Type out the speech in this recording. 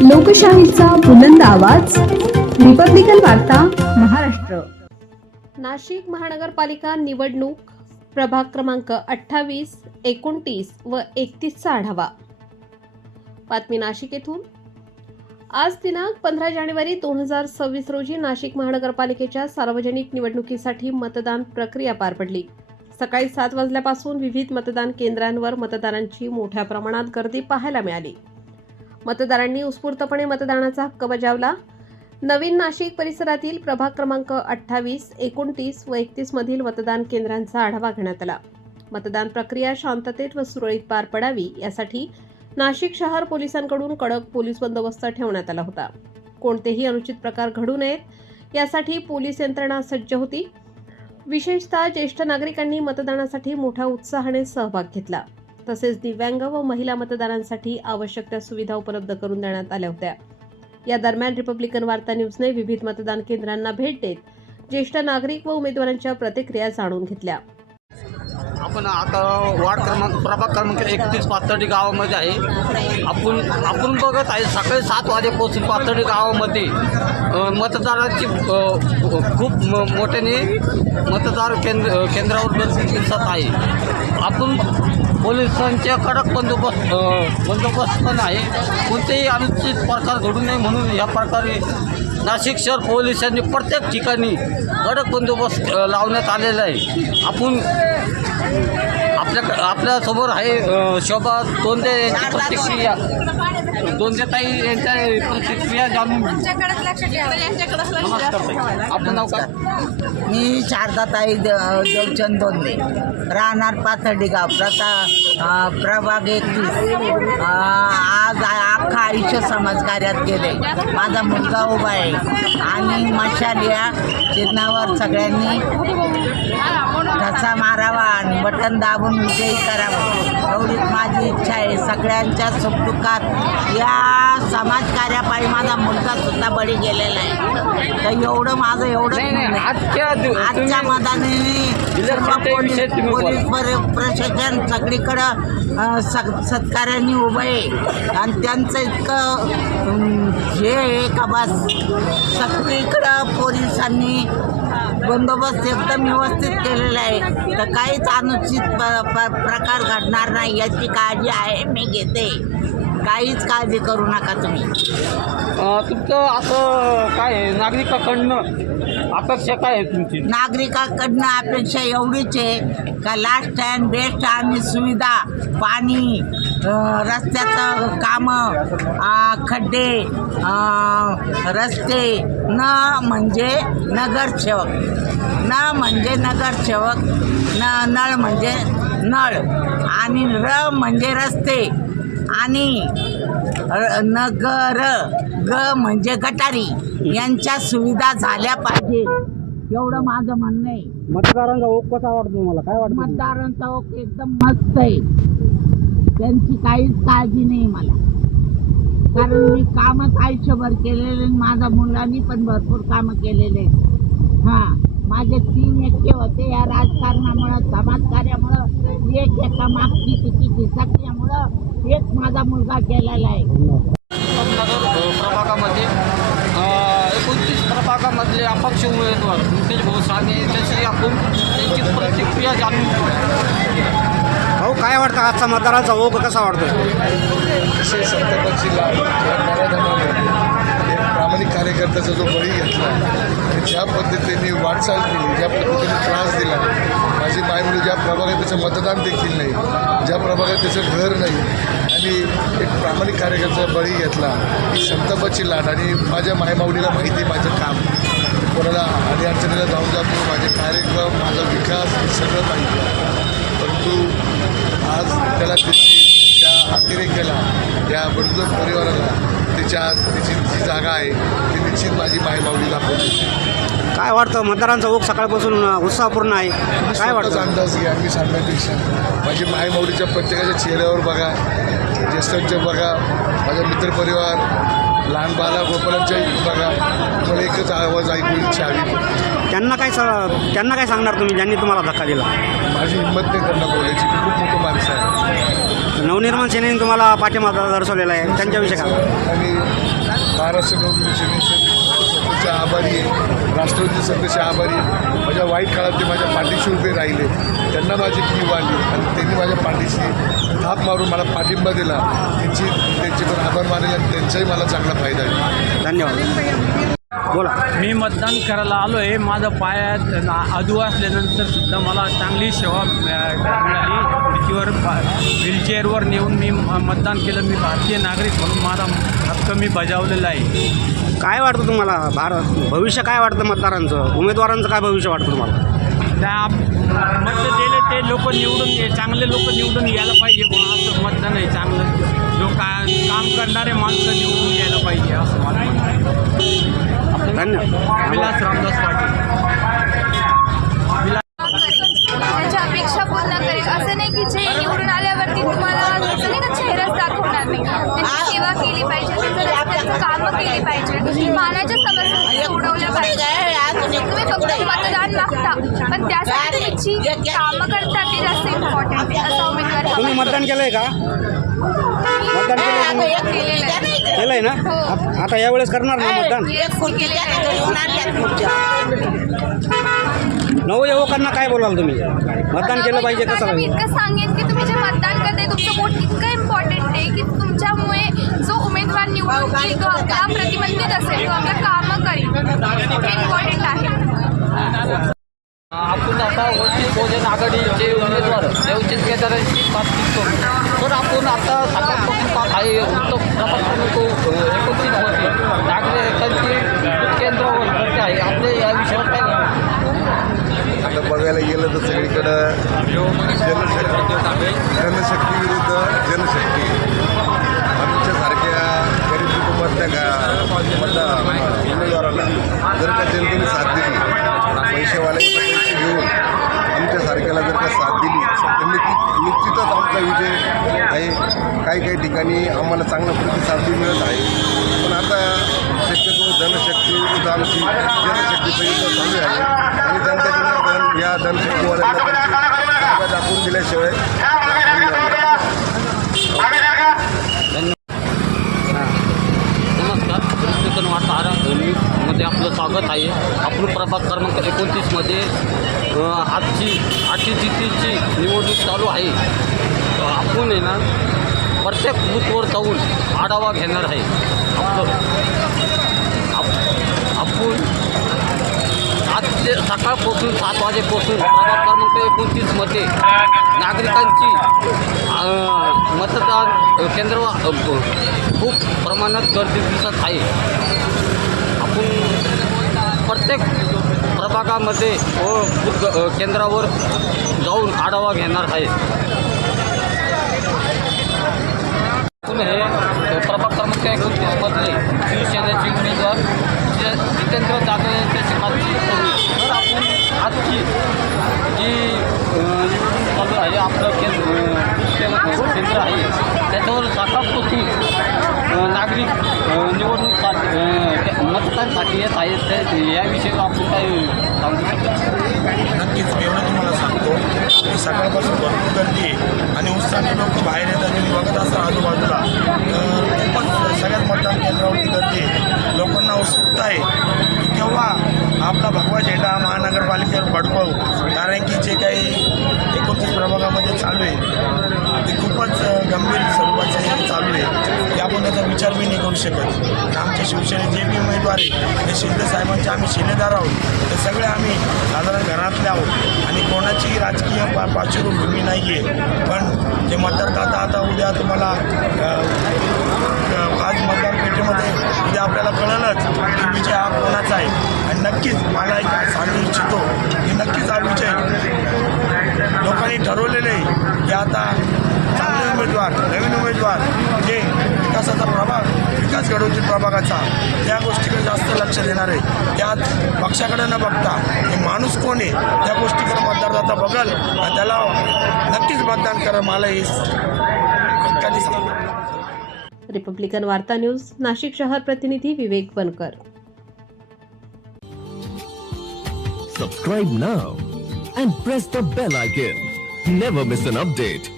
लोकशाहीचा बुलंद आवाज, रिपब्लिकन वार्ता, महाराष्ट्र. नाशिक महानगरपालिका निवडणूक प्रभाग क्रमांक 28, 29 व 31चा आढावा. बातमी नाशिक येथून. आज दिनांक 15 जानेवारी 2026 रोजी नाशिक महानगरपालिकेच्या सार्वजनिक निवडणुकीसाठी मतदान प्रक्रिया पार पडली. सकाळी 7 वाजल्यापासून विविध मतदान केंद्रांवर मतदारांची मोठ्या प्रमाणात गर्दी पाहायला मिळाली. मतदारांनी उत्स्फूर्तपणे मतदानाचा हक्क बजावला. नवीन नाशिक परिसरातील प्रभाग क्रमांक 28, 29 व 31 मधील मतदान केंद्रांचा आढावा घेण्यात आला. मतदान प्रक्रिया शांततेत व सुरळीत पार पडावी यासाठी नाशिक शहर पोलिसांकडून कडक पोलीस बंदोबस्त ठेवण्यात आला होता. कोणतेही अनुचित प्रकार घडू नयेत यासाठी पोलीस यंत्रणा सज्ज होती. विशेषतः ज्येष्ठ नागरिकांनी मतदानासाठी मोठ्या उत्साहाने सहभाग घेतला. तसेच दिव्यांग व महिला मतदारांसाठी आवश्यक त्या सुविधा उपलब्ध करून देण्यात आल्या होत्या. या दरम्यान रिपब्लिकन वार्ता न्यूजने विविध मतदान केंद्रांना भेट देत ज्येष्ठ नागरिक व उमेदवारांच्या प्रतिक्रिया जाणून घेतल्या. आपण आता वार्ड प्रभाग क्रमांक 31 पाथर्डी गावामध्ये आहे. आपण बघत आहे सकाळी 7 वाजेपासून पाथर्डी गावामध्ये मतदारांची खूप मोठ्याने मतदार केंद्रावर गर्दी दिसत आहे. आपण पोलिसांच्या कडक बंदोबस्त पण आहे. कोणतेही अनुचित प्रकार घडू नये म्हणून या प्रकारे नाशिक शहर पोलिसांनी प्रत्येक ठिकाणी कडक बंदोबस्त लावण्यात आलेला आहे. आपण आपल्यासमोर आहे शोभा दोंदे यांची प्रतिक्रिया. दोंदेताई यांच्या प्रतिक्रिया जाणून आपलं नाव काय? मी शारदाताई देवचंद दोंदे, राहणार पाथर्डी गाव, प्रभाग 31. आज अख्खा आयुष्य समाजकार्यात गेले. माझा मुलगा उभा आहे आणि मशाल या चिन्हावर सगळ्यांनी ठसा मारावा आणि बटन दाबून विजयी करावा एवढीच माझी इच्छा आहे. सगळ्यांच्या सुखदुःखात या समाजकार्यापायी माझा मुलगा सुद्धा बळी गेलेला आहे. तर एवढं माझं आजच्या मताने सर्व पोलीस प्रशासन सगळीकडं सत्कार्याने उभं आहे आणि त्यांचं इतकं हे आहे का बस सगळीकडं पोलिसांनी बंदोबस्त एकदम व्यवस्थित केलेला आहे. तर काहीच अनुचित प्रकार घडणार नाही याची काळजी आहे, मी घेते. काहीच काळजी करू नका तुम्ही. तुमचं असं काय नागरिकाकडनं अपेक्षा काय आहे तुमची? नागरिकांकडनं अपेक्षा एवढीच आहे का लास्ट अँड बेस्ट आणि सुविधा, पाणी, रस्त्याचं कामं, खड्डे, रस्ते, नळ म्हणजे नगरसेवक, नळ म्हणजे नळ आणि र म्हणजे रस्ते आणि नगर ग म्हणजे गटारी यांच्या सुविधा झाल्या पाहिजे एवढं माझं म्हणणं आहे. मतदारांचा ओघ कसा वाटतो तुम्हाला? काय वाटतं? मतदारांचा ओघ एकदम मस्त आहे. त्यांची काहीच काळजी नाही मला, कारण मी कामच आयुष्यभर केलेले. माझ्या मुलांनी पण भरपूर कामं केलेले. माझे 3 एक्के होते. या राजकारणामुळं, समाजकार्यामुळं, एक एका मागची तिची सगळ्यामुळं एक माझा मुलगा केलेला आहे. प्रभागामध्ये 29 प्रभागामधले अपक्ष उमेदवार मुकेश भाऊ साने यांच्याशी आपण त्यांची प्रतिक्रिया जाणून भाऊ, काय वाटतं आजचा मतदारांचा ओघ कसा वाटतो? अतिशय संतापाची लाट एक प्रामाणिक कार्यकर्त्याचा जो बळी घेतला आणि ज्या पद्धतीने वाटचाल केली, ज्या पद्धतीने त्रास दिला. माझी मायमुली ज्या प्रभागात त्याचं मतदान देखील नाही, ज्या प्रभागात त्याचं घर नाही आणि एक प्रामाणिक कार्यकर्त्याचा बळी घेतला, ही संतापाची लाट. आणि माझ्या मायमाऊलीला माहिती आहे माझं काम, कोणाला आणि अडचणीला जाऊन जातो, माझे कार्यक्रम, माझा विकास हे सगळं माहिती आहे. परंतु आज त्याला त्या अतिरेक्याला, त्या बडजोर परिवाराला तिची जी जागा आहे ती निश्चित माझी मायमाऊलीला पोहोचली. काय वाटतं मतदारांचा ओघ सकाळपासून उत्साहपूर्ण आहे? काय वाटतं? अंदाज घ्या मी सांगण्यापेक्षा माझी मायमाऊलीच्या प्रत्येकाच्या चेहऱ्यावर बघा, ज्येष्ठांच्या बघा, माझा मित्रपरिवार, लहान बाला गोपालांच्याही बघा. मला एकच आवाज ऐकू इच्छा हवी. त्यांना काय सांगणार तुम्ही ज्यांनी तुम्हाला धक्का दिला? माझी हिंमत नाही त्यांना बोलायची. खूप मोठं माणसं आहे. नवनिर्माण सेनेने तुम्हाला पाठिंबा दर्शवलेला आहे, त्यांच्याविषयी काय? आणि महाराष्ट्र नवनिर्माण सेनेचे आभारी आहे, राष्ट्रवादी सदस्य आभारी आहे. माझ्या वाईट काळात ते माझ्या पाठीशी उभे राहिले, त्यांना माझी कीव आली आणि त्यांनी माझ्या पाठीशी थाप मारून मला पाठिंबा दिला. त्यांचे पण आभार मानेल आणि त्यांचाही मला चांगला फायदा आहे. धन्यवाद. बोला. मी मतदान करायला आलो आहे. माझं पायात अधू असल्यानंतर सुद्धा मला चांगली सेवा मिळाली. खुर्चीवर व्हीलचेअरवर नेऊन मी मतदान केलं. मी भारतीय नागरिक म्हणून माझा हक्क मी बजावलेला आहे. काय वाटतं तुम्हाला भविष्य काय वाटतं मतदारांचं, उमेदवारांचं काय भविष्य वाटतं तुम्हाला? त्या मत दिले ते लोक निवडून, चांगले लोक निवडून यायला पाहिजे. असं मतदान आहे चांगलं, जो काम करणारे माणसं निवडून यायला पाहिजे असं मला वाटतं. धन्यवाद. विलास रामदास पाटील. त्याच्या अपेक्षा पूर्ण करेल. असं नाही की जे निवडून आल्यावरती तुम्हाला असं नाही का चेहराच दाखवणार नाही. त्यांची सेवा केली पाहिजे, त्यांचं रस्त्याचं कामं केली पाहिजे, पाण्याच्या समस्या सोडवल्या पाहिजे. तुम्ही फक्त मतदान मागता, पण त्यासाठी तुम्ही जी कामं करता ते जास्त इम्पॉर्टंट आहे. असा उमेदवार तुम्ही मतदान केलंय का? मतदान केलंय ना? आता यावेळेस करणार ना मतदान? नवयुवकांना काय बोलाल तुम्ही? मतदान केलं पाहिजे कसं? मी इतकं सांगेन की तुम्ही जे मतदान करताय तुमचं वोट इतकं इम्पॉर्टंट आहे की तुमच्यामुळे जो उमेदवार निवडून येईल तो आपला प्रतिबंधित असेल, तो आपलं कामं करेल, हे इम्पॉर्टंट आहे. आपण आता वंचित बहुजन आघाडीचे उमेदवार देवचित केदारांची बातचीत करू. तर आपण आता सकाळपासून पाहत आहे उत्तर प्रभाग क्रमांक 29 मध्ये नागरिकांची दूध केंद्रावर गर्दी आहे. आपले या विषयावर काय आता बघायला गेलं तर सगळीकडं जनशक्ती विरुद्ध जनशक्ती. आमच्यासारख्या गरीब कुटुंबातल्या उमेदवाराला जर का जनतेने साथ दिली, पैसेवाल्यांचे पैसे घेऊन आमच्यासारख्याला जर का साथ दिली तर निश्चितच आमचा विजय आहे. काही ठिकाणी आम्हाला चांगला प्रतिसाद मिळत आहे. पण आता शक्यतो जनशक्ती विरुद्ध आमची जनशक्तीचा युद्ध चालू आहे आणि जनतेने या जनशक्तीवाल्यांना दाखवून दिल्याशिवाय नमस्कार. चिकन वार्ता मध्ये आपलं स्वागत आहे. आपण प्रभाग क्रमांक 29 मध्ये आजची 8ची निवडणूक चालू आहे. आपण आहे ना प्रत्येक बूथवर जाऊन आढावा घेणार आहे. आपण आज ते सकाळपासून 7 वाजेपासून प्रभाग क्रमांक 29 मध्ये नागरिकांची मतदान केंद्र खूप प्रमाणात गर्दी दिसत आहे. आपण प्रत्येक प्रभागामध्ये व केंद्रावर जाऊन आढावा घेणार आहे. आपण हे प्रभाग क्रमांक 29 मधले शिवसेनेचे उमेदवार जितेंद्र जाधव यांच्याशी बातचीत करू. तर आपण आजची जी निवडणूक चालू आहे, आपलं केंद्र आहे त्याच्यावर सकाळपासून नागरिक निवडणूक मतदानासाठी येत आहेत. याविषयी आपण काय सांगू शकतो? नक्कीच एवढं तुम्हाला सांगतो की सकाळपासून भरपूर गर्दी आहे आणि उत्साहाने लोक बाहेर येतात. तुम्ही बघत असाल आजूबाजूला खूपच सगळ्यात मतदान केंद्रावरती गर्दी आहे. लोकांना उत्सुकता आहे की केव्हा आपला भगवा झेंडा महानगरपालिकेवर फडकवू. कारण की जे काही 29 प्रभागामध्ये चालू आहे ते खूपच गंभीर स्वरूपाचे चालू आहे की आपण त्याचा विचार बी नाही करू शकत. आमच्या शिवसेने जे बी उमेदवार आहे ते शिंदे साहेबांचे आम्ही शिलेदार आहोत. ते सगळे आम्ही साधारण घरातले आहोत आणि कोणाची राजकीय पार्श्वभूमी नाही आहे. पण जे मतदार आता उद्या तुम्हाला आज मतदार पेटीमध्ये उद्या आपल्याला कळलंच की विजय हा कोणाचा आहे. आणि नक्कीच मला एक सांगू इच्छितो की नक्कीच हा विजय लोकांनी ठरवलेले आहे की आता चांगले उमेदवार, नवीन उमेदवार जे विकास घडवतील प्रभागाचा, त्या गोष्टीकडे जास्त लक्ष देणार आहे. त्यात पक्षाकडे न बघता हे माणूस कोण आहे त्या गोष्टीकडे मतदारदाता बघल आणि त्याला नक्कीच मतदान करा. मला हे हक्काने सांगतो. रिपब्लिकन वार्ता न्यूज नाशिक शहर प्रतिनिधी विवेक बनकर. Subscribe now and press the bell icon. Never miss an update.